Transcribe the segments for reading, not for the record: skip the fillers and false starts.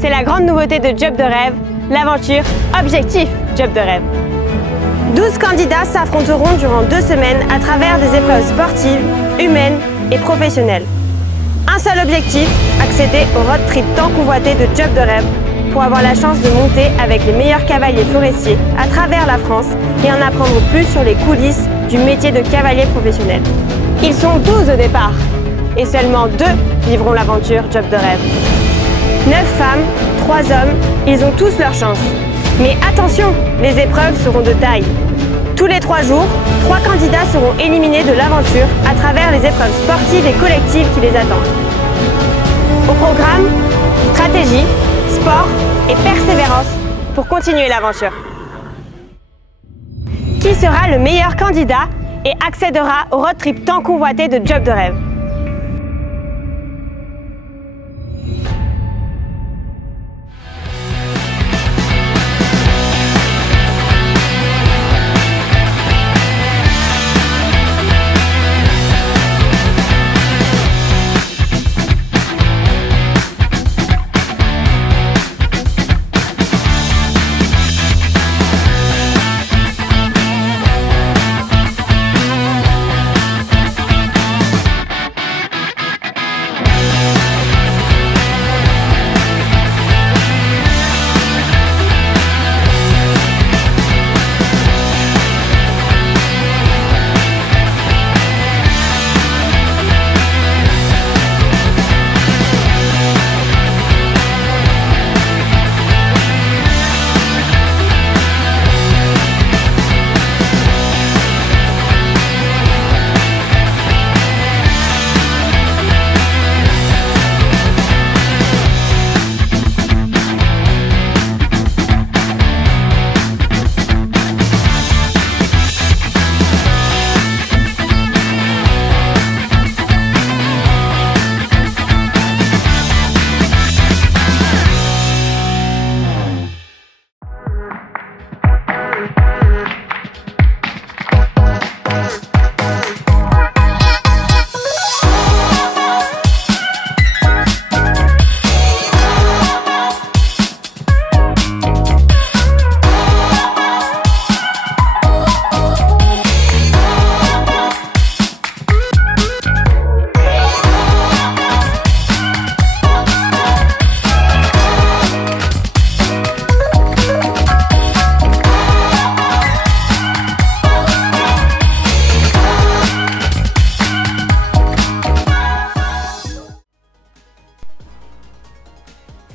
C'est la grande nouveauté de Job de rêve, l'aventure Objectif Job de rêve. 12 candidats s'affronteront durant 2 semaines à travers des épreuves sportives, humaines et professionnelles. Un seul objectif, accéder au road trip tant convoité de Job de rêve pour avoir la chance de monter avec les meilleurs cavaliers forestiers à travers la France et en apprendre plus sur les coulisses du métier de cavalier professionnel. Ils sont 12 au départ et seulement 2 vivront l'aventure Job de rêve. 9 femmes, 3 hommes, ils ont tous leur chance. Mais attention, les épreuves seront de taille. Tous les 3 jours, 3 candidats seront éliminés de l'aventure à travers les épreuves sportives et collectives qui les attendent. Au programme, stratégie, sport et persévérance pour continuer l'aventure. Qui sera le meilleur candidat et accédera au road trip tant convoité de Job de rêve?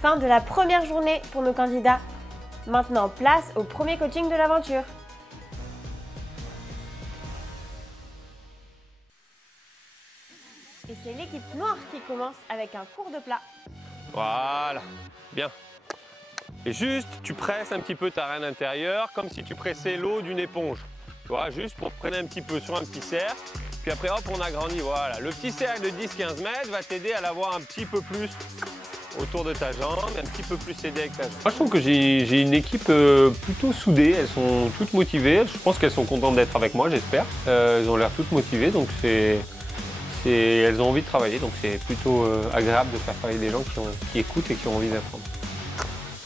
Fin de la première journée pour nos candidats. Maintenant, place au premier coaching de l'aventure. Et c'est l'équipe noire qui commence avec un cours de plat. Voilà, bien. Et juste, tu presses un petit peu ta reine intérieure comme si tu pressais l'eau d'une éponge. Tu vois, juste pour freiner un petit peu sur un petit cercle. Puis après, hop, on agrandit. Voilà, le petit cercle de 10-15 mètres va t'aider à l'avoir un petit peu plus autour de ta jambe, un petit peu plus aidé avec ta jambe. Moi, je trouve que j'ai une équipe plutôt soudée. Elles sont toutes motivées. Je pense qu'elles sont contentes d'être avec moi, j'espère. Elles ont l'air toutes motivées, donc elles ont envie de travailler. Donc c'est plutôt agréable de faire travailler des gens qui écoutent et qui ont envie d'apprendre.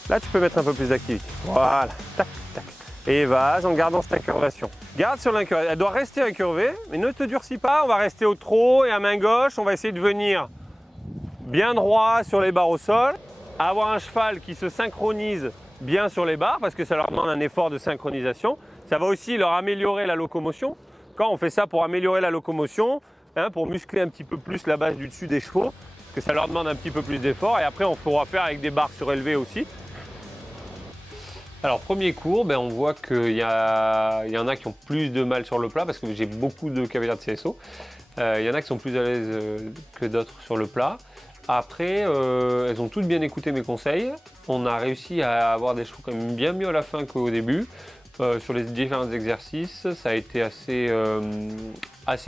Là, tu peux mettre un peu plus d'activité. Voilà, tac, tac. Et vas en gardant cette incurvation. Garde sur l'incurvation. Elle doit rester incurvée, mais ne te durcis pas. On va rester au trot et à main gauche. On va essayer de venir bien droit sur les barres au sol, avoir un cheval qui se synchronise bien sur les barres parce que ça leur demande un effort de synchronisation. Ça va aussi leur améliorer la locomotion. Quand on fait ça pour améliorer la locomotion, hein, pour muscler un petit peu plus la base du dessus des chevaux, parce que ça leur demande un petit peu plus d'effort. Et après, on pourra faire avec des barres surélevées aussi. Alors, premier cours, on voit qu'il y en a qui ont plus de mal sur le plat parce que j'ai beaucoup de cavaliers de CSO. Il y en a qui sont plus à l'aise que d'autres sur le plat. Après, elles ont toutes bien écouté mes conseils. On a réussi à avoir des chevaux quand même bien mieux à la fin qu'au début. Sur les différents exercices, ça a été assez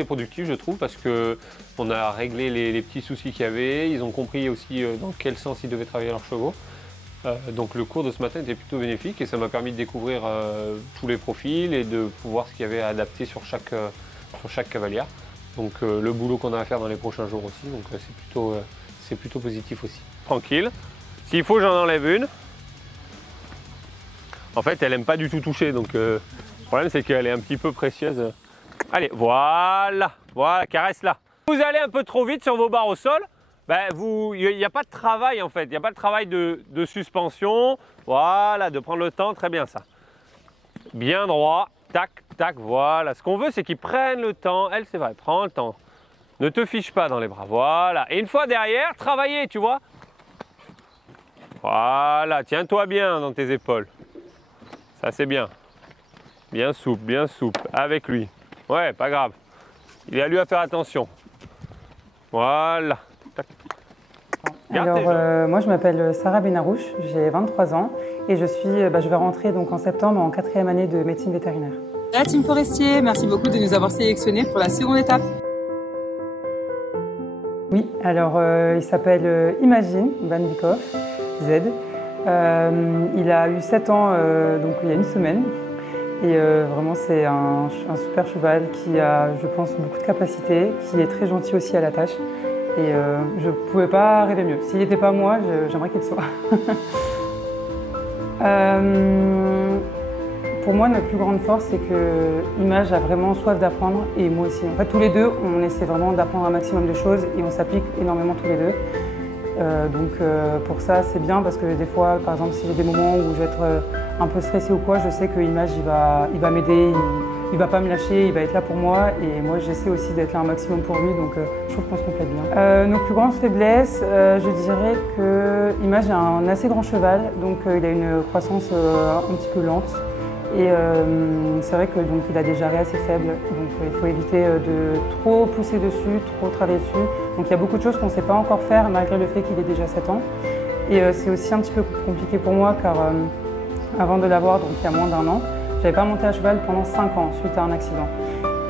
productif, je trouve, parce qu'on a réglé les petits soucis qu'il y avait. Ils ont compris aussi dans quel sens ils devaient travailler leurs chevaux. Donc le cours de ce matin était plutôt bénéfique et ça m'a permis de découvrir tous les profils et de pouvoir ce qu'il y avait à adapter sur chaque cavalière. Donc le boulot qu'on a à faire dans les prochains jours aussi, donc c'est plutôt positif aussi. Tranquille. S'il faut, j'en enlève une. En fait, elle n'aime pas du tout toucher, donc le problème, c'est qu'elle est un petit peu précieuse. Allez, voilà, voilà, caresse-la. Vous allez un peu trop vite sur vos barres au sol, ben il n'y a pas de travail en fait, il n'y a pas de travail de suspension. Voilà, de prendre le temps, très bien ça. Bien droit, tac, tac, voilà. Ce qu'on veut, c'est qu'ils prennent le temps. Elle, c'est vrai, prends le temps. Ne te fiche pas dans les bras, voilà. Et une fois derrière, travailler, tu vois. Voilà, tiens-toi bien dans tes épaules. Ça, c'est bien. Bien souple, avec lui. Ouais, pas grave. Il a lui à faire attention. Voilà. Alors, moi, je m'appelle Sarah Benarouche, j'ai 23 ans et je vais rentrer donc en septembre en 4e année de médecine vétérinaire. La Team Forestier, merci beaucoup de nous avoir sélectionnés pour la seconde étape. Oui, alors il s'appelle Imagine Van Dykhoff, Z. Il a eu 7 ans donc il y a une semaine. Et vraiment, c'est un super cheval qui a, je pense, beaucoup de capacités, qui est très gentil aussi à la tâche. Et je ne pouvais pas rêver mieux. S'il n'était pas moi, j'aimerais qu'il soit. Pour moi, notre plus grande force, c'est que Image a vraiment soif d'apprendre et moi aussi. En fait, tous les deux, on essaie vraiment d'apprendre un maximum de choses et on s'applique énormément tous les deux. Pour ça, c'est bien parce que des fois, par exemple, si j'ai des moments où je vais être un peu stressée ou quoi, je sais que Image, il va m'aider, il va pas me lâcher, il va être là pour moi et moi, j'essaie aussi d'être là un maximum pour lui, donc je trouve qu'on se complète bien. Nos plus grandes faiblesses, je dirais que Image est un assez grand cheval, donc il a une croissance un petit peu lente. Et c'est vrai qu'il a des jarrets assez faibles, donc il faut éviter de trop pousser dessus, trop travailler dessus. Donc il y a beaucoup de choses qu'on ne sait pas encore faire malgré le fait qu'il ait déjà 7 ans. Et c'est aussi un petit peu compliqué pour moi car avant de l'avoir, donc il y a moins d'1 an, je n'avais pas monté à cheval pendant 5 ans suite à un accident.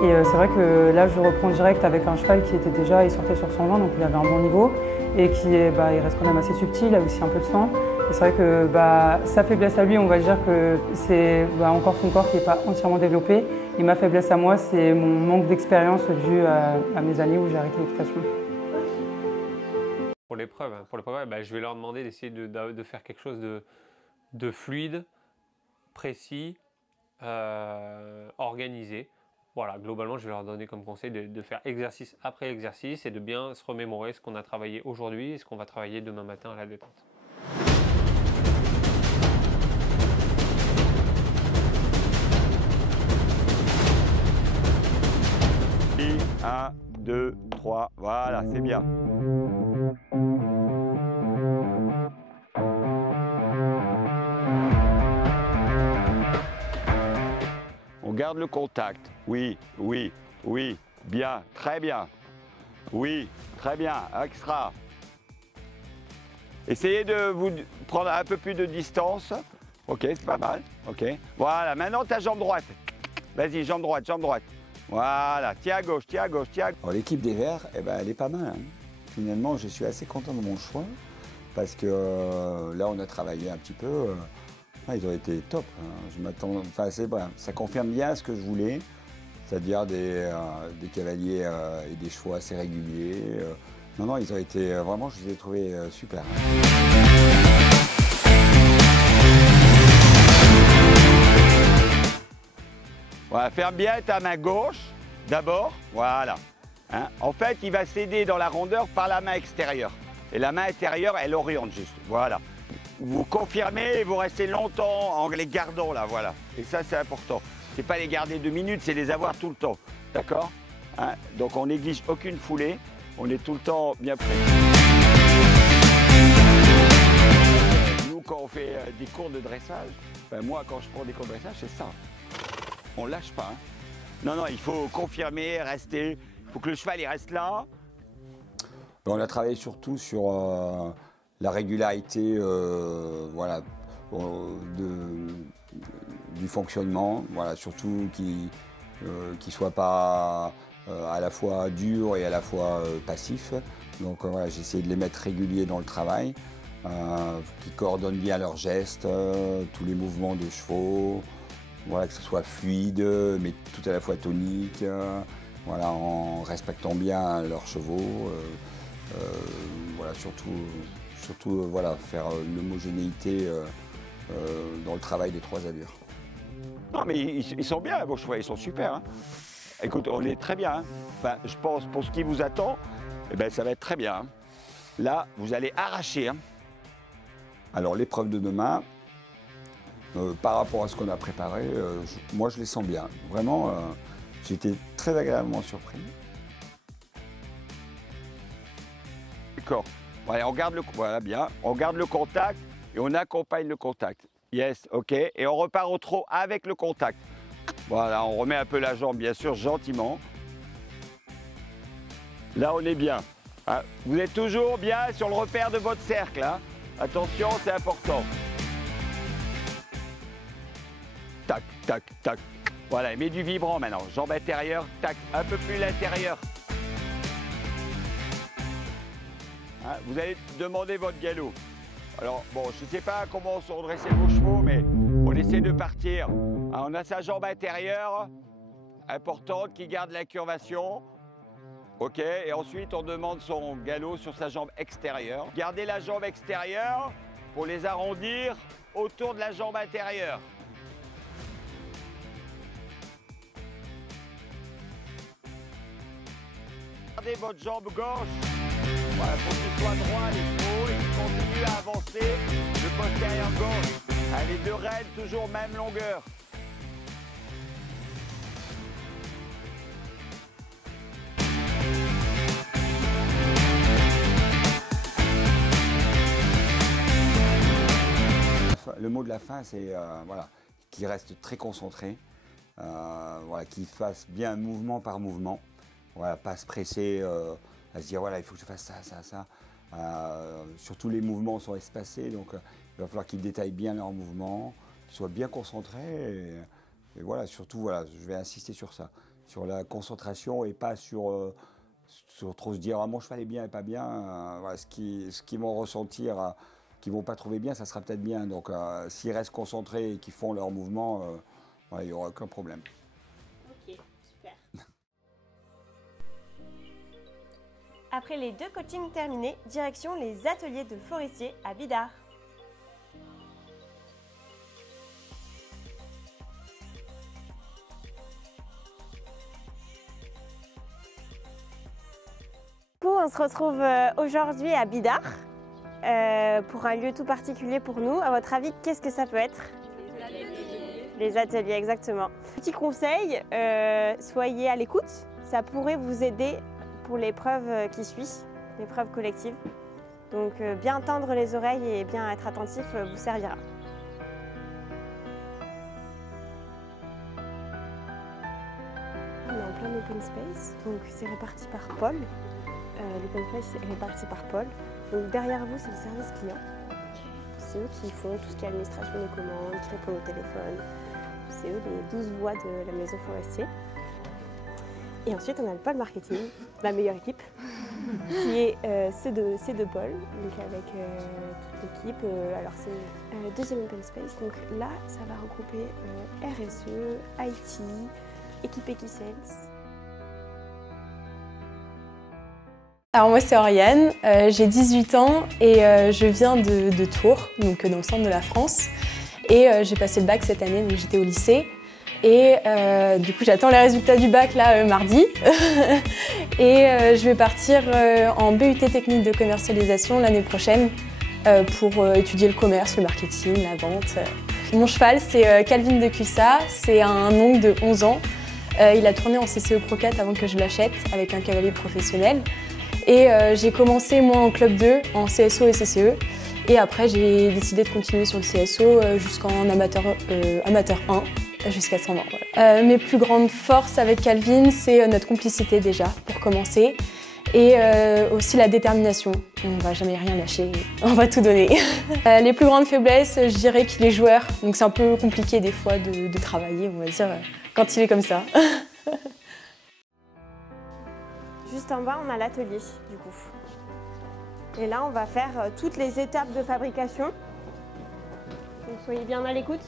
Et c'est vrai que là je reprends direct avec un cheval qui était déjà, il sortait sur son vent, donc il avait un bon niveau et il reste quand même assez subtil, il a aussi un peu de sang. C'est vrai que sa faiblesse à lui, on va dire que c'est encore son corps qui n'est pas entièrement développé. Et ma faiblesse à moi, c'est mon manque d'expérience dû à mes années où j'ai arrêté l'équitation. Pour l'épreuve, je vais leur demander d'essayer de faire quelque chose de fluide, précis, organisé. Voilà, globalement, je vais leur donner comme conseil de faire exercice après exercice et de bien se remémorer ce qu'on a travaillé aujourd'hui et ce qu'on va travailler demain matin à la détente. 1, 2, 3, voilà, c'est bien. On garde le contact. Oui, oui, oui, bien, très bien. Oui, très bien, extra. Essayez de vous prendre un peu plus de distance. Ok, c'est pas mal. Ok. Voilà, maintenant ta jambe droite. Vas-y, jambe droite, jambe droite. Voilà, tiens à gauche, tiens à gauche, tiens à gauche. L'équipe des Verts, elle est pas mal. Hein. Finalement, je suis assez content de mon choix parce que là, on a travaillé un petit peu. Ils ont été top. Hein. Je m'attends. Enfin, ça confirme bien ce que je voulais, c'est-à-dire des cavaliers et des chevaux assez réguliers. Non, ils ont été vraiment. Je les ai trouvés super. Voilà, ferme bien ta main gauche, d'abord, voilà. Hein. En fait, il va s'aider dans la rondeur par la main extérieure. Et la main intérieure, elle oriente juste, voilà. Vous confirmez et vous restez longtemps en les gardant là, voilà. Et ça, c'est important. C'est pas les garder 2 minutes, c'est les avoir tout le temps, d'accord, hein. Donc on néglige aucune foulée, on est tout le temps bien prêt. Nous, quand on fait des cours de dressage, moi, quand je prends des cours de dressage, c'est ça. On ne lâche pas. Hein. Non, il faut confirmer, rester. Il faut que le cheval il reste là. On a travaillé surtout sur la régularité voilà, du fonctionnement. Voilà, surtout qu'il ne soit pas à la fois dur et à la fois passif. Donc voilà, j'ai essayé de les mettre réguliers dans le travail, qu'ils coordonnent bien leurs gestes, tous les mouvements de chevaux. Voilà, que ce soit fluide, mais tout à la fois tonique, voilà, en respectant bien leurs chevaux. Voilà, surtout surtout voilà, faire l'homogénéité dans le travail des 3 allures. Non, mais ils sont bien, vos chevaux, ils sont super. Hein. Écoute, on est très bien. Hein. Enfin, je pense, pour ce qui vous attend, eh ben, ça va être très bien. Hein. Là, vous allez arracher. Hein. Alors, l'épreuve de demain, par rapport à ce qu'on a préparé, moi, je les sens bien. Vraiment, j'ai été très agréablement surpris. D'accord. Ouais, on garde le, voilà, bien. On garde le contact et on accompagne le contact. Yes, ok. Et on repart au trot avec le contact. Voilà, on remet un peu la jambe, bien sûr, gentiment. Là, on est bien. Hein. Vous êtes toujours bien sur le repère de votre cercle. Hein. Attention, c'est important. Tac, tac, tac. Voilà, mets du vibrant maintenant. Jambe intérieure, tac, un peu plus l'intérieur. Hein, vous allez demander votre galop. Alors, bon, je ne sais pas comment sont redressés vos chevaux, mais on essaie de partir. Hein, on a sa jambe intérieure, importante, qui garde l'incurvation. OK, et ensuite, on demande son galop sur sa jambe extérieure. Gardez la jambe extérieure pour les arrondir autour de la jambe intérieure. Gardez votre jambe gauche. Voilà, pour qu'il soit droit les chevaux et qu'il continue à avancer le postérieur gauche. Les 2 rênes, toujours même longueur. Le mot de la fin, c'est voilà, qu'il reste très concentré, voilà, qu'il fasse bien mouvement par mouvement, voilà, pas se presser, à se dire voilà, il faut que je fasse ça, ça, ça. Surtout les mouvements sont espacés, donc il va falloir qu'ils détaillent bien leurs mouvements, qu'ils soient bien concentrés. Et voilà, surtout, voilà, je vais insister sur ça, sur la concentration et pas sur trop se dire ah, mon cheval est bien et pas bien. Voilà, ce qu'ils vont ressentir, qu'ils ne vont pas trouver bien, ça sera peut-être bien. Donc s'ils restent concentrés et qu'ils font leurs mouvements, voilà, il n'y aura aucun problème. Ok, super. Après les 2 coachings terminés, direction les ateliers de forestiers à Bidart. On se retrouve aujourd'hui à Bidart pour un lieu tout particulier pour nous. À votre avis, qu'est-ce que ça peut être? Les ateliers. Les ateliers, exactement. Petit conseil, soyez à l'écoute. Ça pourrait vous aider pour l'épreuve qui suit, l'épreuve collective. Donc bien tendre les oreilles et bien être attentif vous servira. On est en plein open space, donc c'est réparti par pôle. L'open space est réparti par pôle. Donc derrière vous, c'est le service client. C'est eux qui font tout ce qui est administration des commandes, qui répondent au téléphone. C'est eux les 12 voix de la maison forestier. Et ensuite, on a le pôle marketing, la meilleure équipe, qui est ces deux pôles, donc avec toute l'équipe. Alors c'est le deuxième open space, donc là, ça va regrouper RSE, IT, équipe Equisales. Alors moi c'est Oriane, j'ai 18 ans et je viens de Tours, donc dans le centre de la France. Et j'ai passé le bac cette année, donc j'étais au lycée. Et du coup j'attends les résultats du bac là mardi. Et je vais partir en BUT technique de commercialisation l'année prochaine pour étudier le commerce, le marketing, la vente. Mon cheval c'est Calvin de Cuissat, c'est un oncle de 11 ans. Il a tourné en CCE Pro 4 avant que je l'achète avec un cavalier professionnel. Et j'ai commencé moi en club 2, en CSO et CCE. Et après j'ai décidé de continuer sur le CSO jusqu'en amateur 1, jusqu'à 100 ans. Voilà. Mes plus grandes forces avec Calvin, c'est notre complicité déjà, pour commencer. Et aussi la détermination. On ne va jamais rien lâcher, on va tout donner. Les plus grandes faiblesses, je dirais qu'il est joueur. Donc c'est un peu compliqué des fois de travailler, on va dire, quand il est comme ça. Juste en bas, on a l'atelier du coup. Et là, on va faire toutes les étapes de fabrication. Donc soyez bien à l'écoute.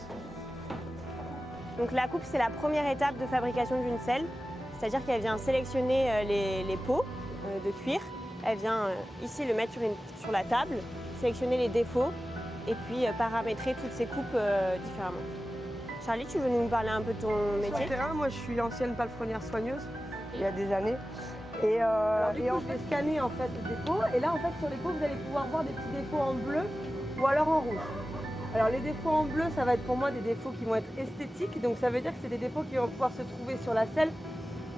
Donc la coupe, c'est la première étape de fabrication d'une selle. C'est-à-dire qu'elle vient sélectionner les peaux de cuir. Elle vient ici le mettre sur la table. sélectionner les défauts et puis paramétrer toutes ces coupes différemment. Charlie, tu veux nous parler un peu de ton métier? Sur le terrain, moi je suis l'ancienne palefrenière soigneuse, il y a des années. Et on fait scanner en fait le dépôt. Et là en fait sur les pots vous allez pouvoir voir des petits défauts en bleu ou alors en rouge. Alors les défauts en bleu, ça va être pour moi des défauts qui vont être esthétiques. Donc ça veut dire que c'est des défauts qui vont pouvoir se trouver sur la selle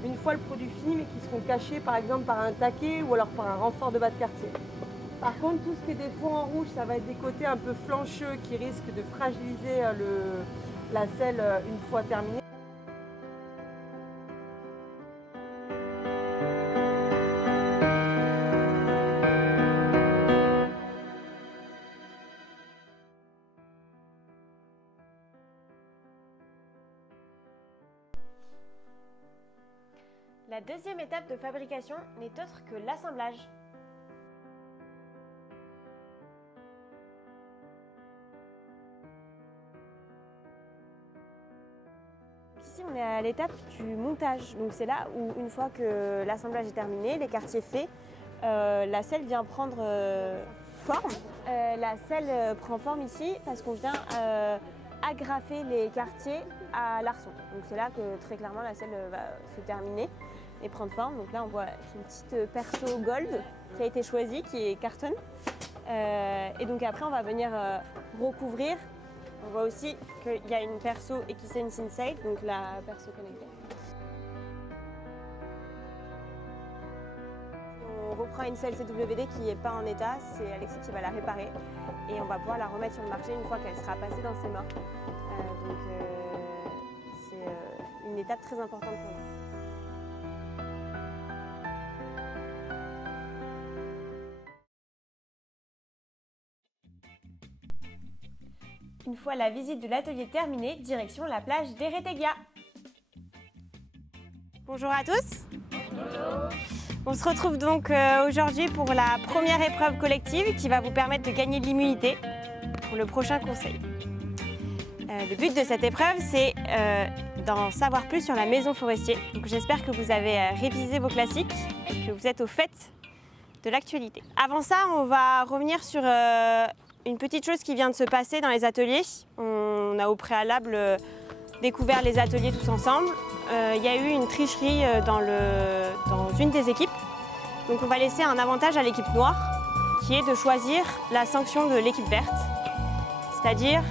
une fois le produit fini, mais qui seront cachés par exemple par un taquet ou alors par un renfort de bas de quartier. Par contre, tout ce qui est défauts en rouge, ça va être des côtés un peu flancheux qui risquent de fragiliser la selle une fois terminée. La deuxième étape de fabrication n'est autre que l'assemblage. Ici, on est à l'étape du montage. Donc c'est là où, une fois que l'assemblage est terminé, les quartiers faits, la selle vient prendre forme. La selle prend forme ici parce qu'on vient agrafer les quartiers à l'arçon. Donc c'est là que très clairement la selle va se terminer et prendre forme. Donc là on voit une petite perceau gold qui a été choisie, qui est carton. Et donc après on va venir recouvrir. On voit aussi qu'il y a une perceau Equisense Insight, donc la perceau connectée. On reprend une selle CWD qui n'est pas en état, c'est Alexis qui va la réparer et on va pouvoir la remettre sur le marché une fois qu'elle sera passée dans ses mains. Donc c'est une étape très importante pour nous. Une fois la visite de l'atelier terminée, direction la plage d'Eretegia. Bonjour à tous. Bonjour. On se retrouve donc aujourd'hui pour la première épreuve collective qui va vous permettre de gagner de l'immunité pour le prochain conseil. Le but de cette épreuve, c'est d'en savoir plus sur la maison forestier. Donc j'espère que vous avez révisé vos classiques et que vous êtes au fait de l'actualité. Avant ça, on va revenir sur une petite chose qui vient de se passer dans les ateliers. On a au préalable découvert les ateliers tous ensemble. Il y a eu une tricherie dans une des équipes. Donc on va laisser un avantage à l'équipe noire, qui est de choisir la sanction de l'équipe verte, c'est-à-dire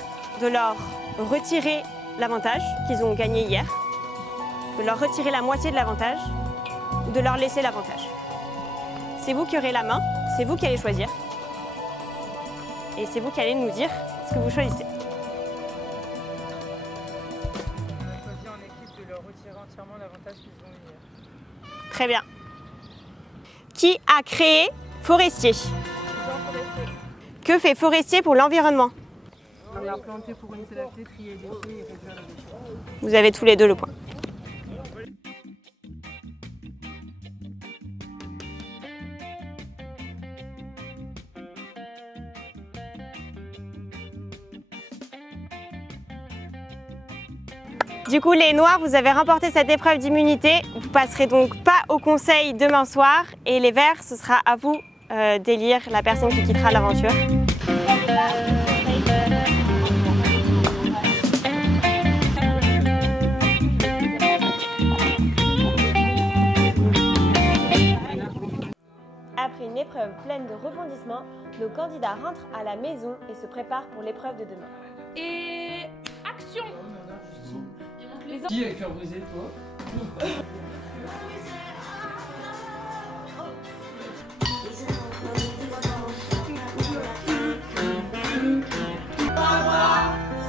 de leur retirer l'avantage qu'ils ont gagné hier, de leur retirer la moitié de l'avantage ou de leur laisser l'avantage. C'est vous qui aurez la main, c'est vous qui allez choisir. Et c'est vous qui allez nous dire ce que vous choisissez. On a choisi en équipe de leur retirer entièrement l'avantage qu'ils ont eu hier. Très bien. Qui a créé Forestier? Que fait Forestier pour l'environnement? On a planté pour une seule trier les déchets et réduire les déchets. Vous avez tous les deux le point. Du coup, les Noirs, vous avez remporté cette épreuve d'immunité. Vous passerez donc pas au conseil demain soir. Et les Verts, ce sera à vous d'élire la personne qui quittera l'aventure. Après une épreuve pleine de rebondissements, nos candidats rentrent à la maison et se préparent pour l'épreuve de demain. Et action! Qui a le cœur brisé, toi?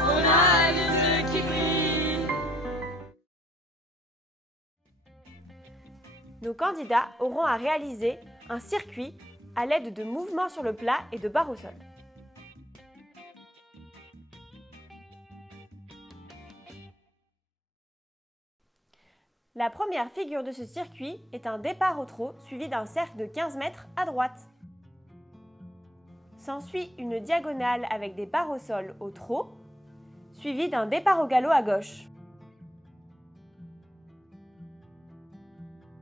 On a les yeux qui brillent. Nos candidats auront à réaliser un circuit à l'aide de mouvements sur le plat et de barres au sol. La première figure de ce circuit est un départ au trot suivi d'un cercle de 15 mètres à droite. S'ensuit une diagonale avec des barres au sol au trot, suivi d'un départ au galop à gauche.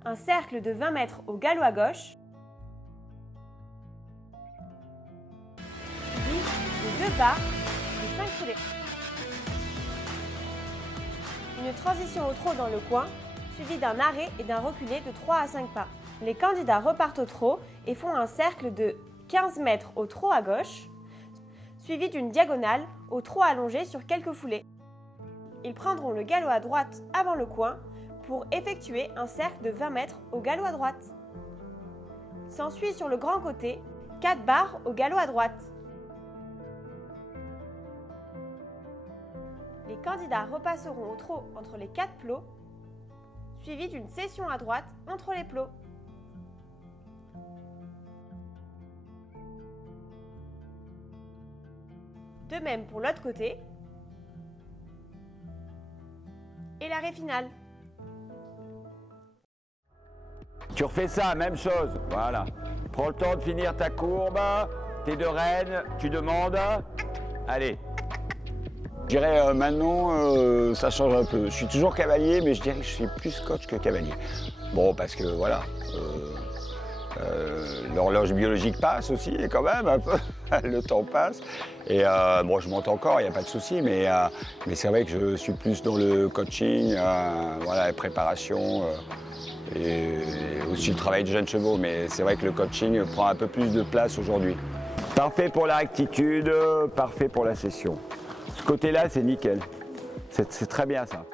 Un cercle de 20 mètres au galop à gauche. 2 barres et 5 foulées. Une transition au trot dans le coin, suivie d'un arrêt et d'un reculé de 3 à 5 pas. Les candidats repartent au trot et font un cercle de 15 mètres au trot à gauche, suivi d'une diagonale au trot allongé sur quelques foulées. Ils prendront le galop à droite avant le coin pour effectuer un cercle de 20 mètres au galop à droite. S'ensuit sur le grand côté 4 barres au galop à droite. Les candidats repasseront au trot entre les 4 plots, suivi d'une cession à droite entre les plots. De même pour l'autre côté. Et l'arrêt final. Tu refais ça, même chose, voilà. Prends le temps de finir ta courbe, tes 2 rênes, tu demandes. Allez. Je dirais maintenant, ça change un peu. Je suis toujours cavalier, mais je dirais que je suis plus coach que cavalier. Bon, parce que voilà, l'horloge biologique passe aussi, quand même, un peu. Le temps passe. Et bon, je monte encore, il n'y a pas de souci, mais c'est vrai que je suis plus dans le coaching, voilà, la préparation et aussi le travail de jeunes chevaux. Mais c'est vrai que le coaching prend un peu plus de place aujourd'hui. Parfait pour la rectitude, parfait pour la session. Ce côté-là, c'est nickel. C'est très bien ça.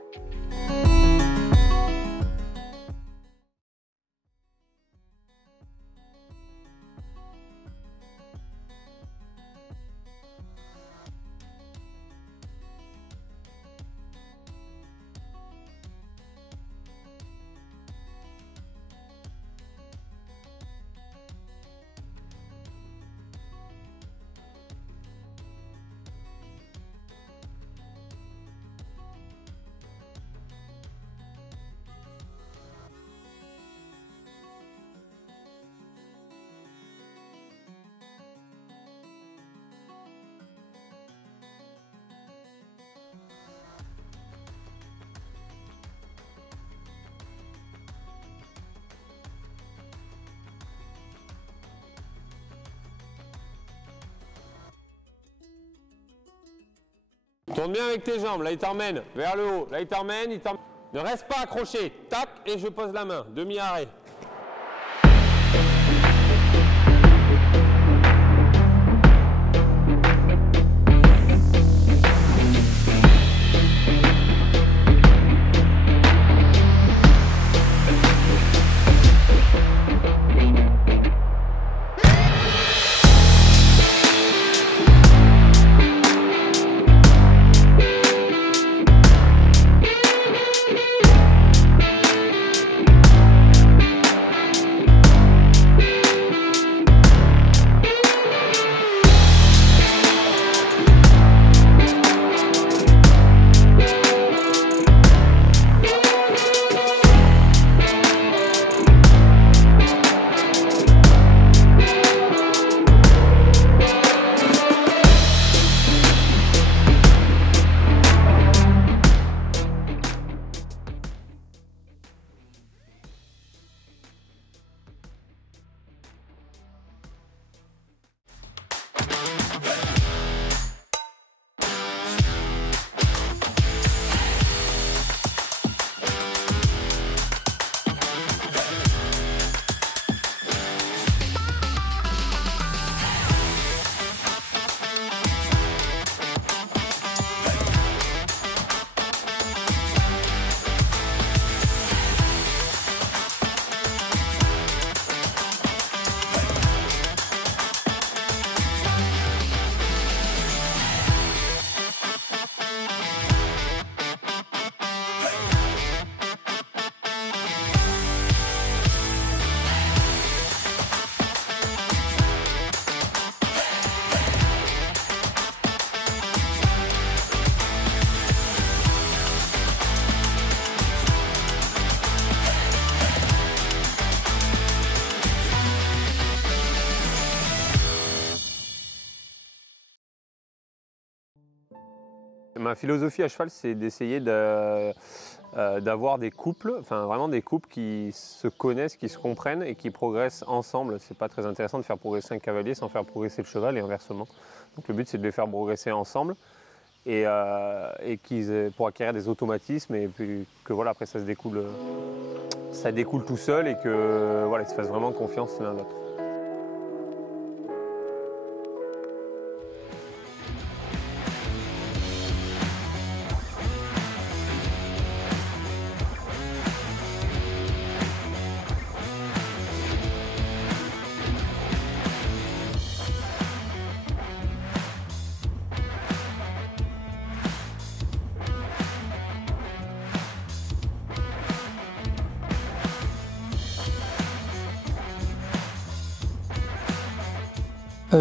Tourne bien avec tes jambes, là il t'emmène vers le haut, là il t'emmène, Ne reste pas accroché, tac, et je pose la main, demi-arrêt. Ma philosophie à cheval, c'est d'essayer d'avoir des couples, enfin vraiment des couples qui se connaissent, qui se comprennent et qui progressent ensemble. C'est pas très intéressant de faire progresser un cavalier sans faire progresser le cheval et inversement. Donc le but c'est de les faire progresser ensemble et pour acquérir des automatismes et puis que voilà, après ça découle tout seul et que voilà, ils se fassent vraiment confiance l'un l'autre.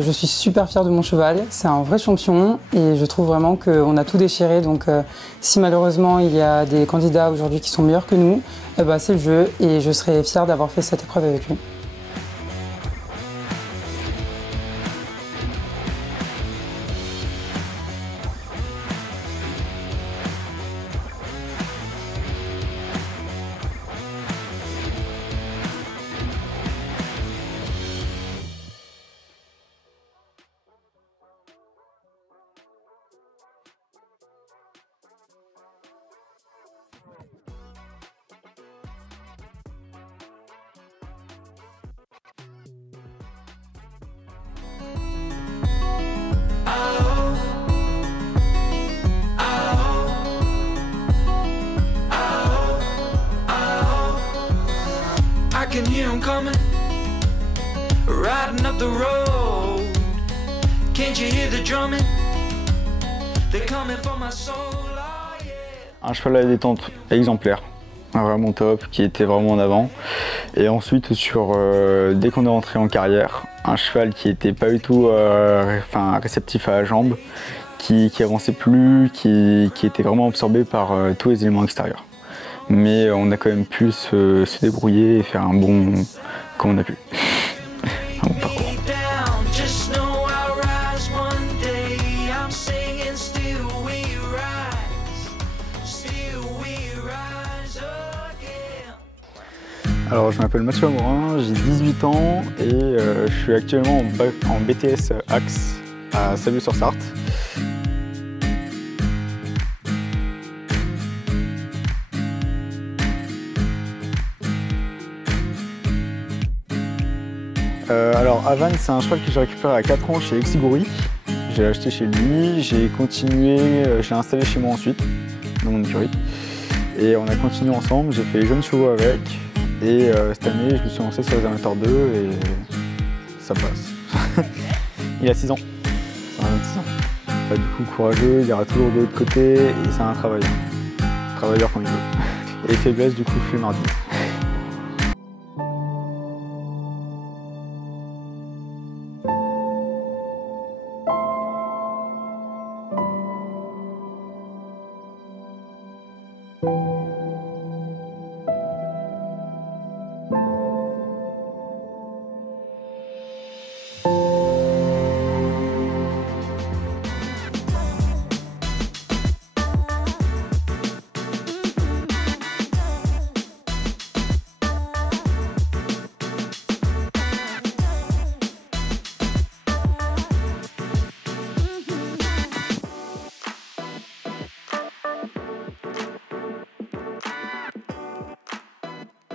Je suis super fière de mon cheval, c'est un vrai champion et je trouve vraiment qu'on a tout déchiré. Donc si malheureusement il y a des candidats aujourd'hui qui sont meilleurs que nous, c'est le jeu et je serais fière d'avoir fait cette épreuve avec lui. I can hear 'em coming, riding up the road. Can't you hear the drumming? They're coming for my soul. Oh, yeah. Un cheval à la détente exemplaire, vraiment top, qui était vraiment en avant. Et ensuite, dès qu'on est rentré en carrière, un cheval qui n'était pas du tout réceptif à la jambe, qui avançait plus, qui était vraiment absorbé par tous les éléments extérieurs. Mais on a quand même pu se débrouiller et faire un bon comme on a pu. Un bon parcours. Alors je m'appelle Mathieu Amorin, j'ai 18 ans et je suis actuellement en BTS Axe à Sablé-sur-Sarthe. Alors Avan, c'est un cheval que j'ai récupéré à 4 ans chez Exigouri. J'ai acheté chez lui, j'ai continué, je l'ai installé chez moi ensuite, dans mon écurie. Et on a continué ensemble, j'ai fait les jeunes chevaux avec. Et cette année, je me suis lancé sur les amateurs 2 et ça passe. Il a 6 ans, c'est un 26 ans. Du coup, courageux, il ira toujours de l'autre côté et c'est un travailleur. Travailleur quand il veut. Et faiblesse, du coup, flemmardise.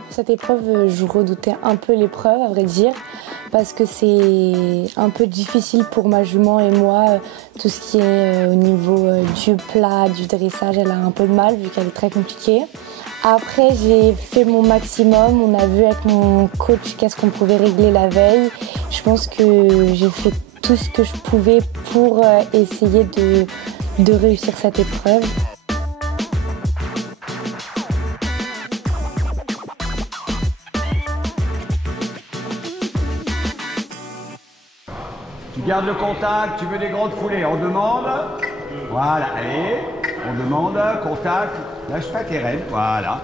Cette épreuve, je redoutais un peu l'épreuve, à vrai dire, parce que c'est un peu difficile pour ma jument et moi. Tout ce qui est au niveau du plat, du dressage, elle a un peu de mal vu qu'elle est très compliquée. Après, j'ai fait mon maximum. On a vu avec mon coach qu'est-ce qu'on pouvait régler la veille. Je pense que j'ai fait tout ce que je pouvais pour essayer de réussir cette épreuve. Tu gardes le contact, tu veux des grandes foulées, on demande. Voilà, allez, on demande, contact, lâche pas tes rênes, voilà.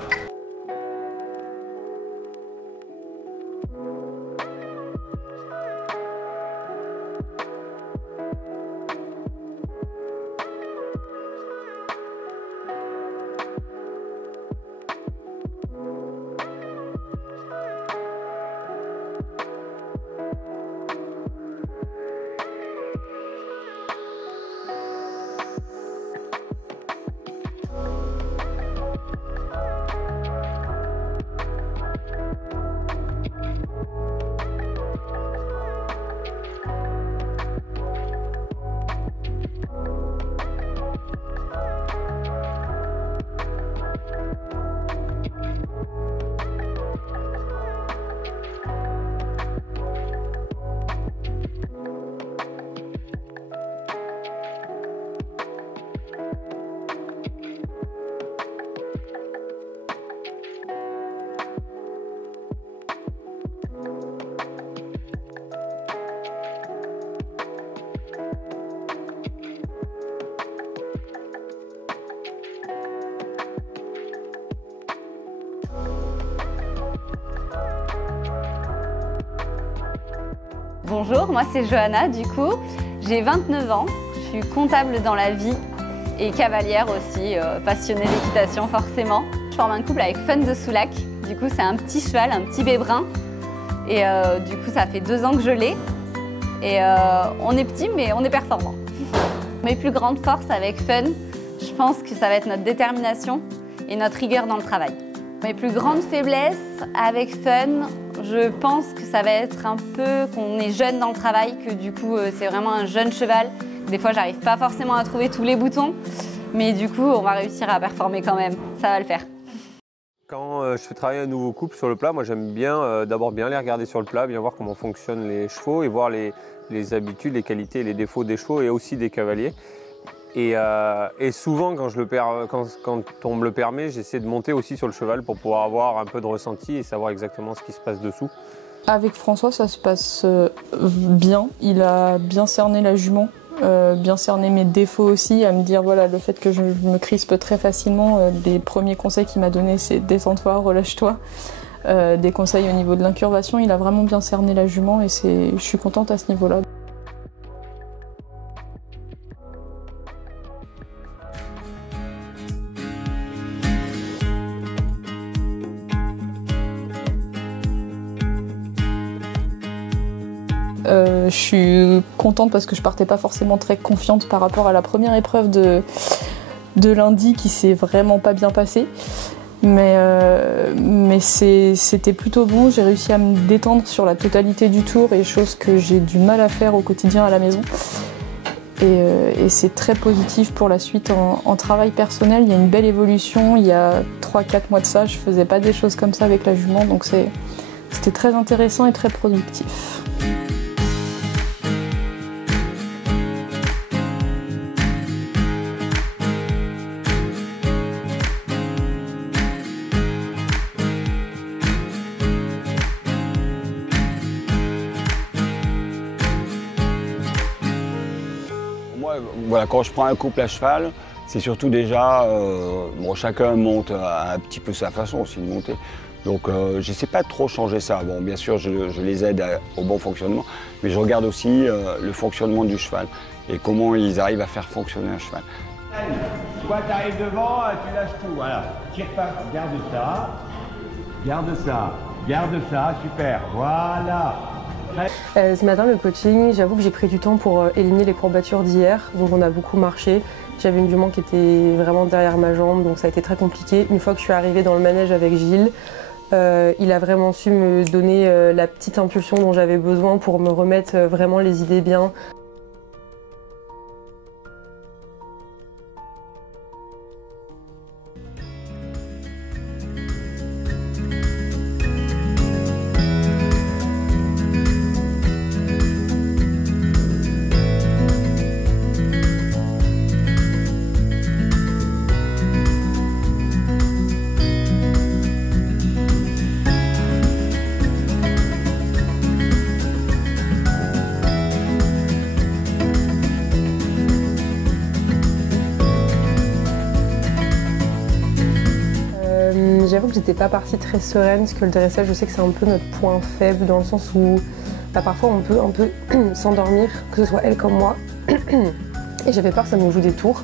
Bonjour, moi c'est Johanna du coup, j'ai 29 ans, je suis comptable dans la vie et cavalière aussi, passionnée d'équitation forcément. Je forme un couple avec Fun de Soulac, du coup c'est un petit cheval, un petit bébrin et du coup ça fait 2 ans que je l'ai et on est petit mais on est performant. Mes plus grandes forces avec Fun, je pense que ça va être notre détermination et notre rigueur dans le travail. Mes plus grandes faiblesses avec Fun, je pense que ça va être un peu qu'on est jeune dans le travail, que du coup c'est vraiment un jeune cheval. Des fois j'arrive pas forcément à trouver tous les boutons, mais du coup on va réussir à performer quand même, ça va le faire. Quand je fais travailler un nouveau couple sur le plat, moi j'aime bien d'abord bien les regarder sur le plat, bien voir comment fonctionnent les chevaux et voir les habitudes, les qualités et les défauts des chevaux et aussi des cavaliers. Et souvent, quand on me le permet, j'essaie de monter aussi sur le cheval pour pouvoir avoir un peu de ressenti et savoir exactement ce qui se passe dessous. Avec François, ça se passe bien. Il a bien cerné la jument, bien cerné mes défauts aussi, à me dire voilà, le fait que je me crispe très facilement. Les premiers conseils qu'il m'a donnés, c'est détends-toi, relâche-toi. Des conseils au niveau de l'incurvation, il a vraiment bien cerné la jument et je suis contente à ce niveau-là. Je suis contente parce que je partais pas forcément très confiante par rapport à la première épreuve de lundi qui s'est vraiment pas bien passée. Mais c'était plutôt bon, j'ai réussi à me détendre sur la totalité du tour et chose que j'ai du mal à faire au quotidien à la maison. Et c'est très positif pour la suite en travail personnel, il y a une belle évolution. Il y a 3-4 mois de ça, je faisais pas des choses comme ça avec la jument, donc c'était très intéressant et très productif. Voilà, quand je prends un couple à cheval, c'est surtout déjà, bon, chacun monte un petit peu sa façon aussi de monter. Donc je n'essaie pas de trop changer ça. Bon, bien sûr, je les aide au bon fonctionnement, mais je regarde aussi le fonctionnement du cheval et comment ils arrivent à faire fonctionner un cheval. Toi, tu arrives devant, tu lâches tout, voilà. Tire pas, garde ça, garde ça, garde ça, super, voilà. Ce matin, le coaching, j'avoue que j'ai pris du temps pour éliminer les courbatures d'hier, donc on a beaucoup marché. J'avais une jument qui était vraiment derrière ma jambe, donc ça a été très compliqué. Une fois que je suis arrivée dans le manège avec Gilles, il a vraiment su me donner la petite impulsion dont j'avais besoin pour me remettre vraiment les idées bien. J'avoue que j'étais pas partie très sereine parce que le dressage, je sais que c'est un peu notre point faible dans le sens où parfois on peut un peu s'endormir, que ce soit elle comme moi. Et j'avais peur que ça nous joue des tours.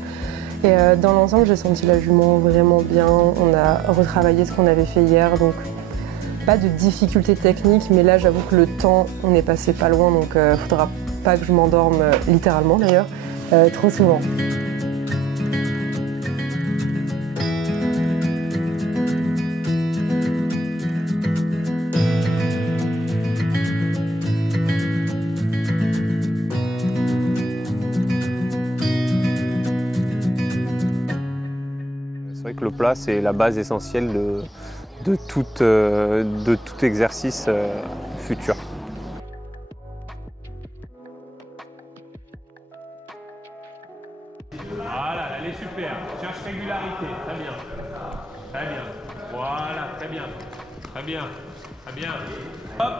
Et dans l'ensemble, j'ai senti la jument vraiment bien. On a retravaillé ce qu'on avait fait hier, donc pas de difficultés techniques. Mais là, j'avoue que le temps, on est passé pas loin, donc faudra pas que je m'endorme, littéralement d'ailleurs, trop souvent. C'est vrai que le plat, c'est la base essentielle de tout exercice futur. Voilà, elle est super. Cherche régularité. Très bien. Très bien. Voilà, très bien. Très bien. Très bien. Hop.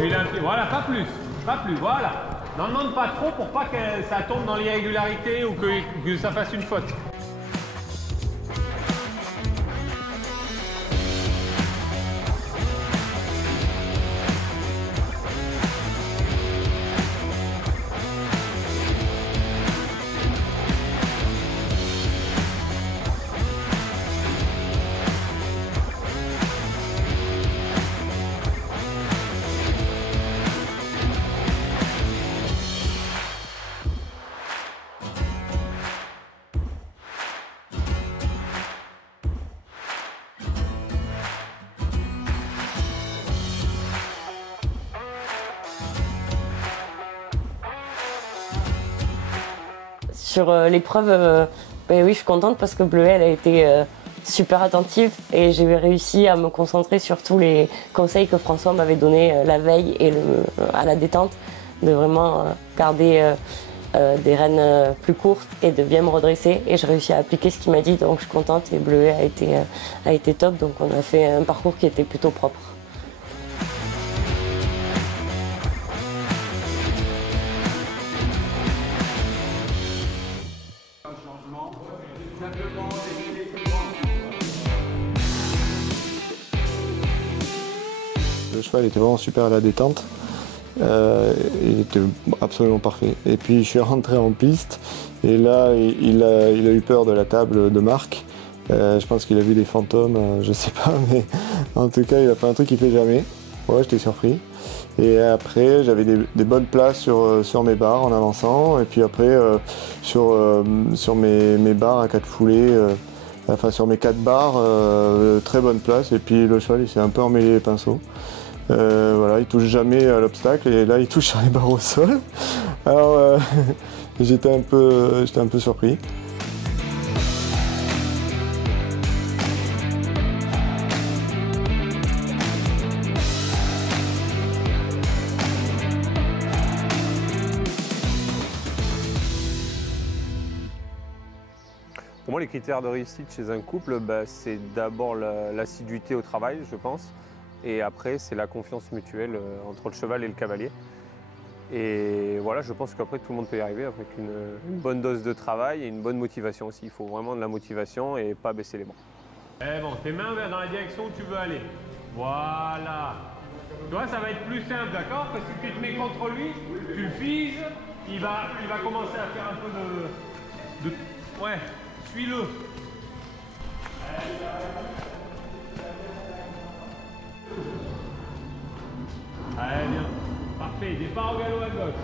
Celui-là, voilà, pas plus. Pas plus, voilà. N'en demande pas trop pour pas que ça tombe dans l'irrégularité ou que ça fasse une faute. Sur l'épreuve, oui, je suis contente parce que Bleuet, elle a été super attentive et j'ai réussi à me concentrer sur tous les conseils que François m'avait donnés la veille et à la détente, de vraiment garder des rênes plus courtes et de bien me redresser. Et j'ai réussi à appliquer ce qu'il m'a dit, donc je suis contente et Bleuet a été top, donc on a fait un parcours qui était plutôt propre. Le cheval était vraiment super à la détente, il était absolument parfait. Et puis je suis rentré en piste et là il a eu peur de la table de Marc. Je pense qu'il a vu des fantômes, je sais pas, mais en tout cas il a fait un truc qu'il fait jamais. Ouais, j'étais surpris. Et après j'avais des bonnes places sur mes barres en avançant et puis après sur mes barres à 4 foulées. Enfin sur mes 4 barres, très bonne place et puis le cheval il s'est un peu emmêlé les pinceaux. Voilà, il touche jamais à l'obstacle et là il touche sur les barres au sol. Alors j'étais un peu surpris. Pour moi, les critères de réussite chez un couple, c'est d'abord l'assiduité au travail, je pense. Et après, c'est la confiance mutuelle entre le cheval et le cavalier. Et voilà, je pense qu'après, tout le monde peut y arriver avec une bonne dose de travail et une bonne motivation aussi. Il faut vraiment de la motivation et pas baisser les bras. Eh bon, tes mains vers dans la direction où tu veux aller. Voilà. Tu vois, ça va être plus simple, d'accord? Parce que tu te mets contre lui, tu le figes, il va commencer à faire un peu de... Ouais, suis-le. Allez, bien. Parfait. Départ au galop à gauche.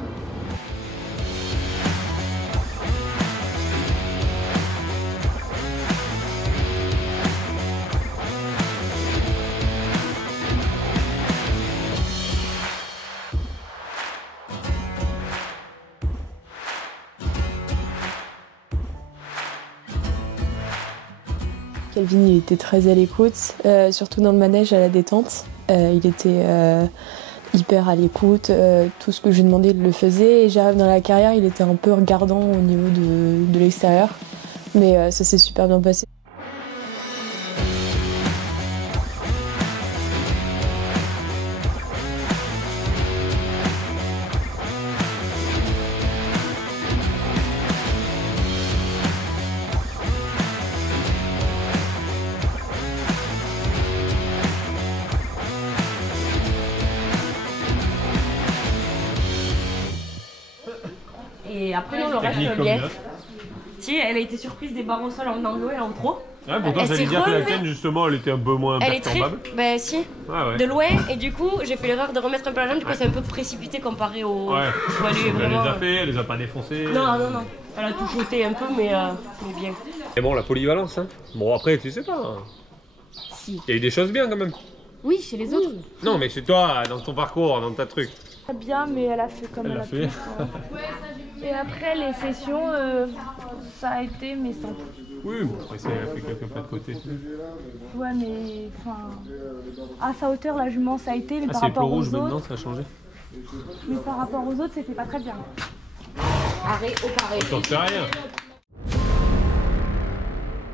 Calvin, il était très à l'écoute, surtout dans le manège à la détente. Il était hyper à l'écoute, tout ce que je lui demandais, il le faisait. Et j'arrive dans la carrière, il était un peu regardant au niveau de l'extérieur, mais ça s'est super bien passé. Et après, non, le reste, bien. Si, elle a été surprise des barres au sol en anglo et en trop. Ouais, pourtant, j'allais dire que la tienne, justement, elle était un peu moins perturbable. Bah, si. Ouais. De loin, et du coup, j'ai fait l'erreur de remettre un peu la jambe, du coup, c'est un peu précipité comparé au. Ouais. Vraiment... Elle les a fait, elle les a pas défoncés. Non. Elle a tout shooté un peu, mais bien. Et bon, la polyvalence, hein. Bon, après, tu sais pas. Si. Il y a eu des choses bien quand même. Oui, chez les autres. Non, mais chez toi, dans ton parcours, dans ta truc. Bien, mais elle a fait comme elle a pu. Et après, les sessions, ça a été, mais sans plus. Oui, bon, après, elle a fait quelques pas de côté. Ouais, mais enfin, à sa hauteur, la jument, ça a été, mais par c'est rapport le rouge aux autres. maintenant, ça a changé. Mais par rapport aux autres, c'était pas très bien. Arrêt au carré. T'en sais rien.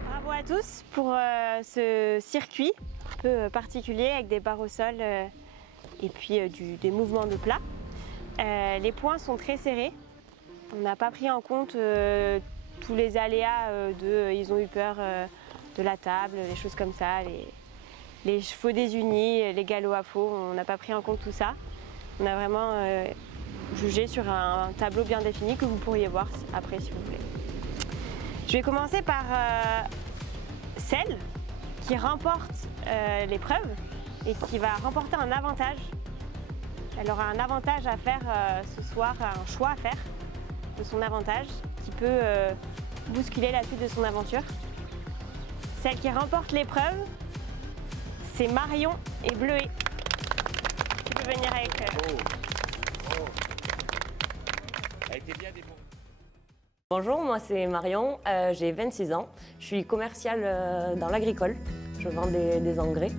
Bravo à tous pour ce circuit un peu particulier avec des barres au sol et puis des mouvements de plat. Les points sont très serrés. On n'a pas pris en compte tous les aléas ils ont eu peur de la table, les choses comme ça, les chevaux désunis, les galops à faux, on n'a pas pris en compte tout ça. On a vraiment jugé sur un tableau bien défini que vous pourriez voir après si vous voulez. Je vais commencer par celle qui remporte l'épreuve et qui va remporter un avantage. Elle aura un avantage à faire ce soir, un choix à faire de son avantage qui peut bousculer la suite de son aventure. Celle qui remporte l'épreuve, c'est Marion et Bleuet. Tu peux venir avec... Elle était bien défendue. Bonjour, moi c'est Marion, j'ai 26 ans. Je suis commerciale dans l'agricole. Je vends des engrais,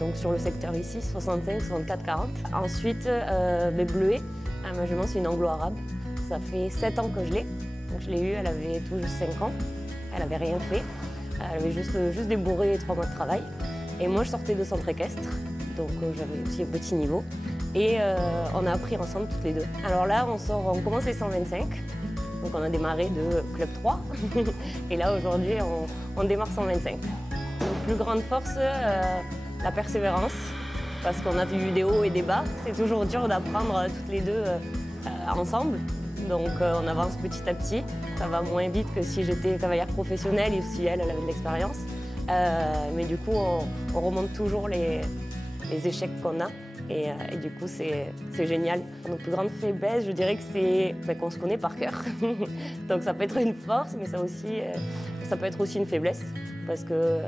donc sur le secteur ici, 65, 64, 40. Ensuite, Bleuet, ma jument c'est une anglo-arabe. Ça fait 7 ans que je l'ai. Donc je l'ai eue, elle avait tout juste 5 ans. Elle n'avait rien fait. Elle avait juste débourré 3 mois de travail. Et moi je sortais de centre équestre, donc j'avais aussi un petit niveau. Et on a appris ensemble toutes les deux. Alors là, on commence les 125. Donc on a démarré de club 3. Et là aujourd'hui, on démarre 125. Donc plus grande force, la persévérance. Parce qu'on a eu des hauts et des bas. C'est toujours dur d'apprendre toutes les deux ensemble. Donc on avance petit à petit. Ça va moins vite que si j'étais cavalière professionnelle et si elle avait de l'expérience. Mais du coup, on remonte toujours les échecs qu'on a. Et du coup, c'est génial. Nos plus grandes faiblesses, je dirais que c'est qu'on se connaît par cœur. Donc ça peut être une force, mais ça peut être aussi une faiblesse. Parce que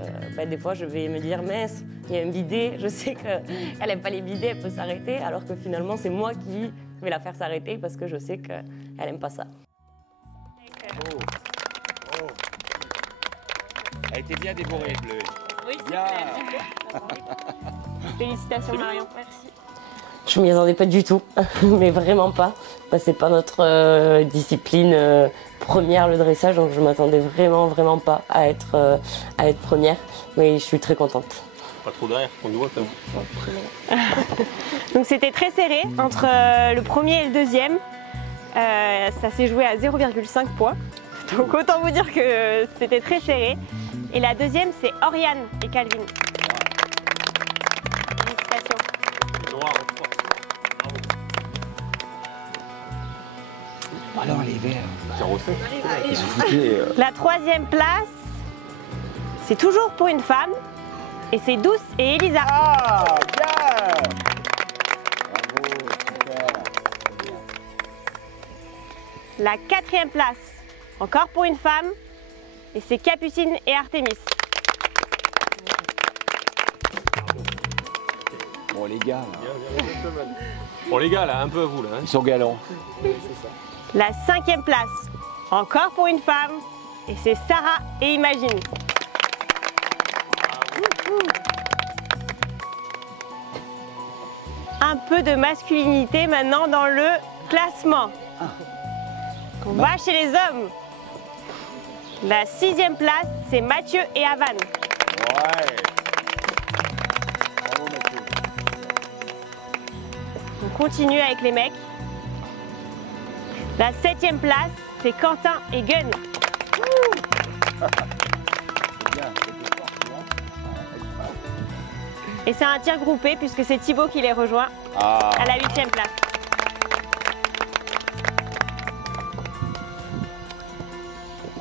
des fois, je vais me dire, mince, il y a un bidet, je sais qu'elle n'aime pas les bidets, elle peut s'arrêter, alors que finalement, c'est moi qui vais la faire s'arrêter parce que je sais qu'elle n'aime pas ça. Elle était bien débourrée, Bleu. Oui, c'est bien. Félicitations Marion, merci. Je m'y attendais pas du tout, mais vraiment pas. C'est pas notre discipline première, le dressage, donc je m'attendais vraiment pas à être première, mais je suis très contente. Pas trop derrière, on doit quand même. Donc c'était très serré entre le premier et le deuxième. Ça s'est joué à 0,5 points. Donc autant vous dire que c'était très serré. Et la deuxième, c'est Oriane et Calvin. Félicitations. Noir, Alors les verts. Carrossé. Ils se foutaient. La troisième place, c'est toujours pour une femme. Et c'est Douce et Elisa. Ah, bien. Bravo, super. La quatrième place, encore pour une femme. Et c'est Capucine et Artémis. Bon les gars, là. Bon les gars, là, un peu à vous là. Ils sont galants. La cinquième place, encore pour une femme. Et c'est Sarah et Imagine. Un peu de masculinité maintenant dans le classement. On va chez les hommes. La sixième place, c'est Mathieu et Havane. Ouais. Bravo Mathieu. On continue avec les mecs. La septième place, c'est Quentin et Gun. Et c'est un tir groupé puisque c'est Thibaut qui les rejoint à la huitième place.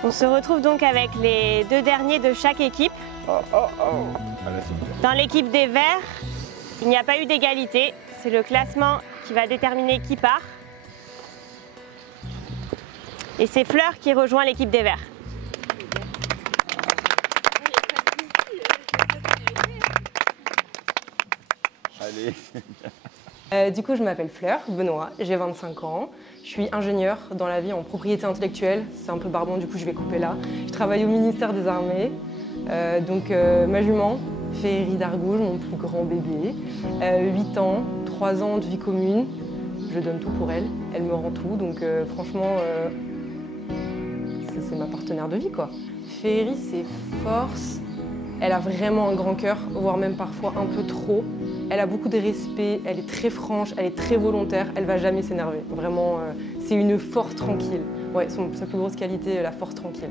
On se retrouve donc avec les deux derniers de chaque équipe. Dans l'équipe des Verts, il n'y a pas eu d'égalité. C'est le classement qui va déterminer qui part. Et c'est Fleur qui rejoint l'équipe des Verts. Allez. Du coup, je m'appelle Fleur Benoît, j'ai 25 ans. Je suis ingénieure dans la vie en propriété intellectuelle. C'est un peu barbant, du coup, je vais couper là. Je travaille au ministère des Armées. Ma jument, Féerie d'Argouges, mon plus grand bébé. 8 ans, 3 ans de vie commune. Je donne tout pour elle. Elle me rend tout. Donc, franchement, c'est ma partenaire de vie, quoi. Féerie, c'est force. Elle a vraiment un grand cœur, voire même parfois un peu trop. Elle a beaucoup de respect, elle est très franche, elle est très volontaire, elle va jamais s'énerver. Vraiment, c'est une force tranquille. Ouais, sa plus grosse qualité, la force tranquille.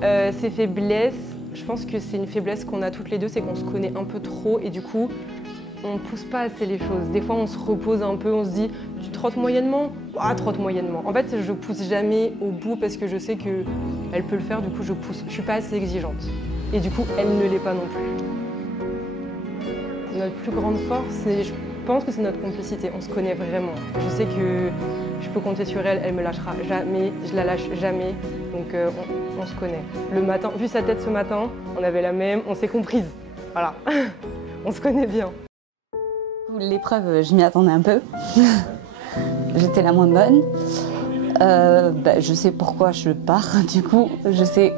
Ses faiblesses, je pense que c'est une faiblesse qu'on a toutes les deux, c'est qu'on se connaît un peu trop et du coup, on ne pousse pas assez les choses. Des fois, on se repose un peu, on se dit « tu trottes moyennement ?» Ah, trotte moyennement. En fait, je pousse jamais au bout parce que je sais qu'elle peut le faire, du coup, je pousse. Je suis pas assez exigeante. Et du coup, elle ne l'est pas non plus. Notre plus grande force, je pense que c'est notre complicité. On se connaît vraiment. Je sais que je peux compter sur elle, elle me lâchera jamais, je la lâche jamais. Donc on se connaît. Le matin, vu sa tête ce matin, on avait la même, on s'est comprises. Voilà, on se connaît bien. L'épreuve, je m'y attendais un peu. J'étais la moins bonne. Je sais pourquoi je pars, du coup, je sais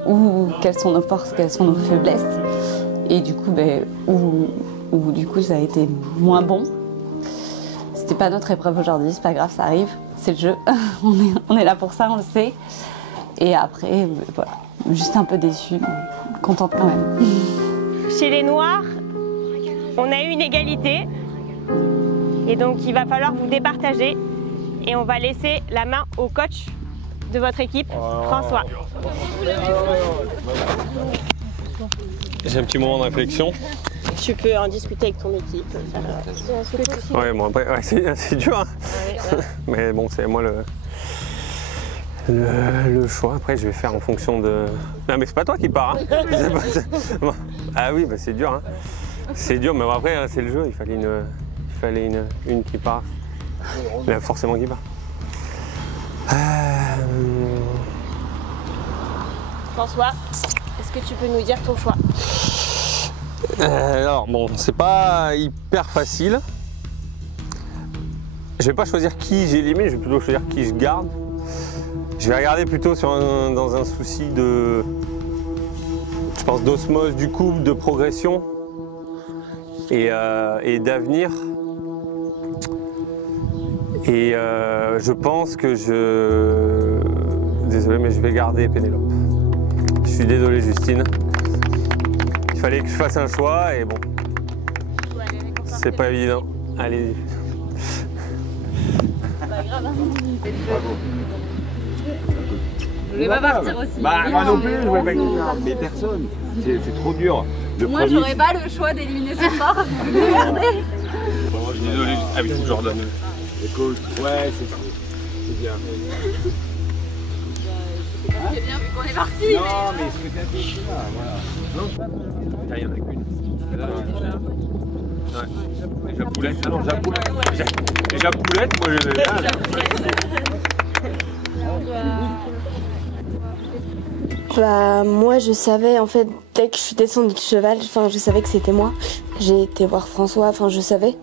quelles sont nos forces, quelles sont nos faiblesses. Et du coup, où du coup ça a été moins bon. C'était pas notre épreuve aujourd'hui, c'est pas grave, ça arrive, c'est le jeu. on est là pour ça, on le sait. Et après, voilà, juste un peu déçue, mais contente quand même. Chez les Noirs, on a eu une égalité. Et donc il va falloir vous départager. Et on va laisser la main au coach de votre équipe, François. J'ai un petit moment de réflexion. Tu peux en discuter avec ton équipe. Ouais, bon après, ouais, c'est dur. Hein. Ouais. Mais bon, c'est moi le choix. Après, je vais faire en fonction de. Non, mais c'est pas toi qui pars. Hein. Ah oui, bah, c'est dur. Hein. C'est dur, mais après, c'est le jeu. Il fallait une qui part. Il y a forcément qui part. François, est-ce que tu peux nous dire ton choix? Alors bon, c'est pas hyper facile. Je vais pas choisir qui j'élimine, je vais plutôt choisir qui je garde. Je vais regarder plutôt dans un souci de, je pense, d'osmose du couple, de progression et d'avenir. Et je pense que désolé, mais je vais garder Pénélope. Je suis désolé, Justine. Il fallait que je fasse un choix et bon, c'est pas évident. Allez-y. C'est pas grave, hein. Bravo. Je voulais pas partir aussi. Bah, moi non plus, je voulais pas quitter. Mais personne. C'est trop dur. Moi, j'aurais pas le choix d'éliminer ce soir. Regardez. Je suis désolé. Ah oui, il faut que je redonne. Écoute, ouais, c'est bien. C'est bien vu qu'on est parti. Non, mais ce que t'as fait, c'est là, voilà. Non, il n'y en a qu'une. Ouais. Et Japoulette. Ah non, Japoulette. Et Japoulette, moi je vais là. Bah, moi je savais en fait, dès que je suis descendue du cheval, je savais que c'était moi. J'ai été voir François, je savais.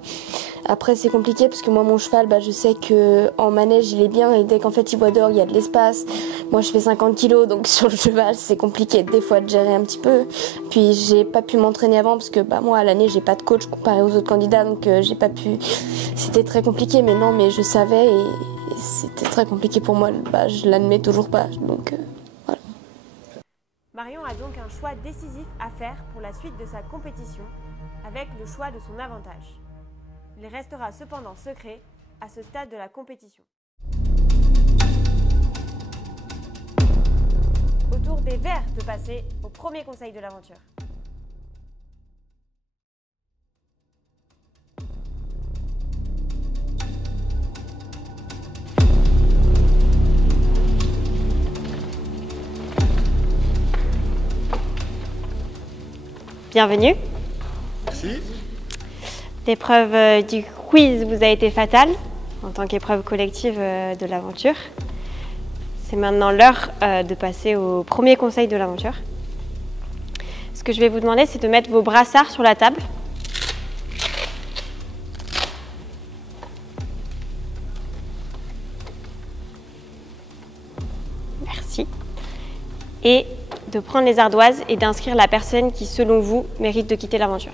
Après c'est compliqué parce que moi mon cheval, je sais qu'en manège il est bien et dès qu'en fait il voit dehors il y a de l'espace. Moi je fais 50 kilos donc sur le cheval c'est compliqué des fois de gérer un petit peu. Puis j'ai pas pu m'entraîner avant parce que moi à l'année j'ai pas de coach comparé aux autres candidats donc j'ai pas pu. C'était très compliqué mais non mais je savais et c'était très compliqué pour moi. Je l'admets toujours pas donc voilà. Marion a donc un choix décisif à faire pour la suite de sa compétition avec le choix de son avantage. Il restera cependant secret à ce stade de la compétition. Au tour des Verts de passer au premier conseil de l'aventure. Bienvenue. Merci. L'épreuve du quiz vous a été fatale en tant qu'épreuve collective de l'aventure. C'est maintenant l'heure de passer au premier conseil de l'aventure. Ce que je vais vous demander, c'est de mettre vos brassards sur la table. Merci. Et de prendre les ardoises et d'inscrire la personne qui, selon vous, mérite de quitter l'aventure.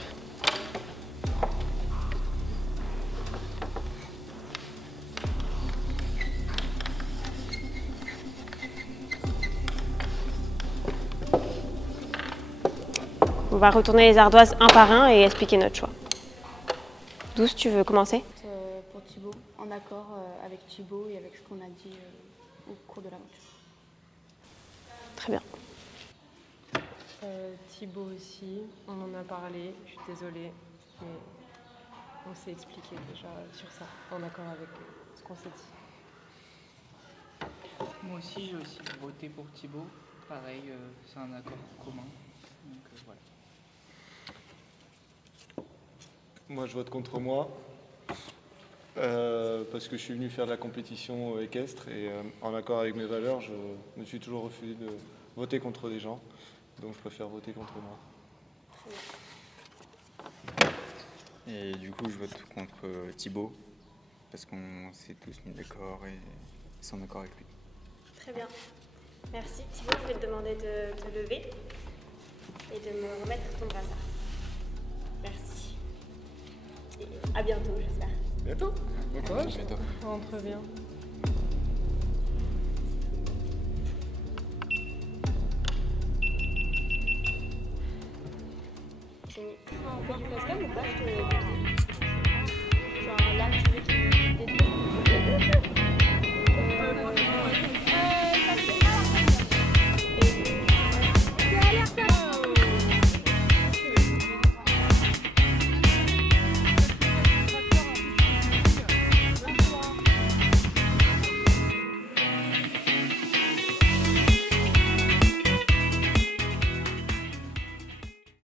On va retourner les ardoises un par un et expliquer notre choix. Douce, tu veux commencer? Pour Thibaut, en accord avec Thibaut et avec ce qu'on a dit au cours de l'aventure. Très bien. Thibaut aussi, on en a parlé, je suis désolée, mais on s'est expliqué déjà sur ça, en accord avec ce qu'on s'est dit. Moi aussi, j'ai aussi voté pour Thibaut. Pareil, c'est un accord commun. Donc voilà. Moi, je vote contre moi parce que je suis venu faire de la compétition équestre et en accord avec mes valeurs, je me suis toujours refusé de voter contre des gens. Donc je préfère voter contre moi. Et du coup, je vote contre Thibaut parce qu'on s'est tous mis d'accord et c'est en accord avec lui. Très bien. Merci. Thibaut, je vais te demander de te lever et de me remettre ton brassard. Merci. Et à bientôt, j'espère. Bientôt. Bon courage. Rentre bien. On fait du face cam ou pas?